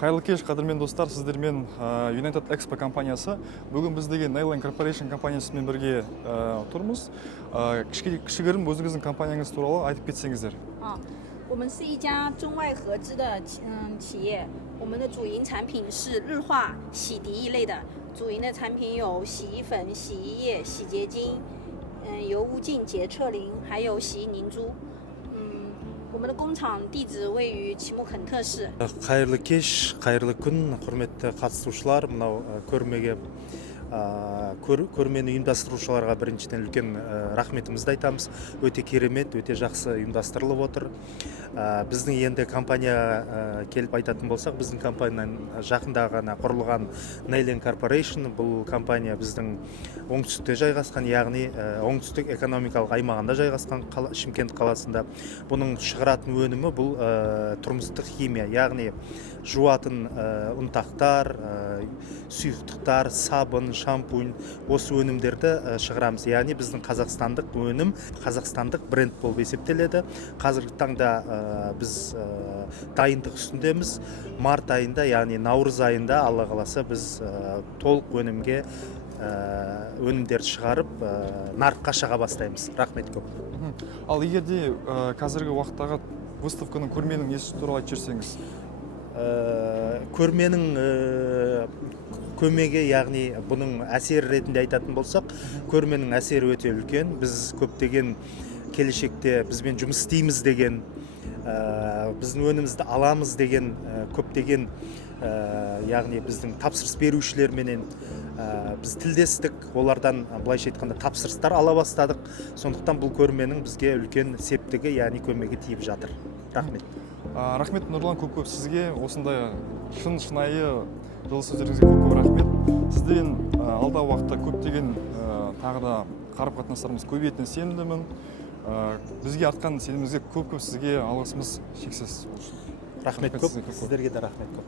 Қайырлы кеш, қадірмен достар, сіздермен United Expo компаниясы. Бүгін біздегі Neyland Corporation компаниясымен бірге тұрмыз. Кішігірім өзіңіздің компанияңыз туралы айтып кетсеңіздер. 我们是一家中外合资的企业，我们的主营产品是日化洗涤一类的，主营的产品有洗衣粉、洗衣液、洗洁精、油污净洁厕灵，还有洗衣凝珠。我们的工厂地址位于奇木肯特市。 Қайырлы кеш, қайырлы күн, құрметті қатысушылар, мынау көрмені ұйымдастырушыларға біріншіден үлкен рахметімізді айтамыз. Өте керемет, өте жақсы ұйымдастырылып отыр. Біздің енді компания келіп айтатын болсақ, біздің компанияның жақында ғана құрылған Neyland Corporation, бұл компания біздің оңтүстікте жайғасқан, яғни оңтүстік экономикалық аймағында жайғасқан Шымкент қаласында. Бұның шығаратын өнімі бұл тұрмыстық химия, яғни жуатын ұнтақтар, сұйықтықтар, сабын, шампунь, осы өнімдерді шығарамыз. Яғни біздің қазақстандық өнім, қазақстандық бренд болып есептеледі. Қазіргі таңда біз дайындық үстіндеміз. Март айында, яғни наурыз айында Алла қаласа біз толық өнімдерді шығарып нарыққа шыға бастаймыз. Рахмет көп. Ал егерде қазіргі уақыттағы выставканың, көрменің несі туралы айтып жіберсеңіз? Көрменің көмегі, яғни бұның әсері ретінде айтатын болсақ, көрменің әсері өте үлкен. Біз көптеген келешекте бізбен жұмыс істейміз деген, біздің өнімізді аламыз деген көптеген, яғни біздің тапсырыс берушілерменен біз тілдестік, олардан былайша айтқанда тапсырыстар ала бастадық. Сондықтан бұл көрменің бізге үлкен септігі, яғни көмегі тиіп жатыр. Рахмет. Рахмет, Нұрлан, көп сізге осындай шынайы жылы сөздеріңізге көп рахмет. Сізден алдағы уақытта көптеген тағы да қарым-қатынастарымыз көбейетініне сенімдімін. Бізге артқан сеніміңізге көп сізге алғысымыз шексіз. Рахмет көп, сіздерге де рахмет көп.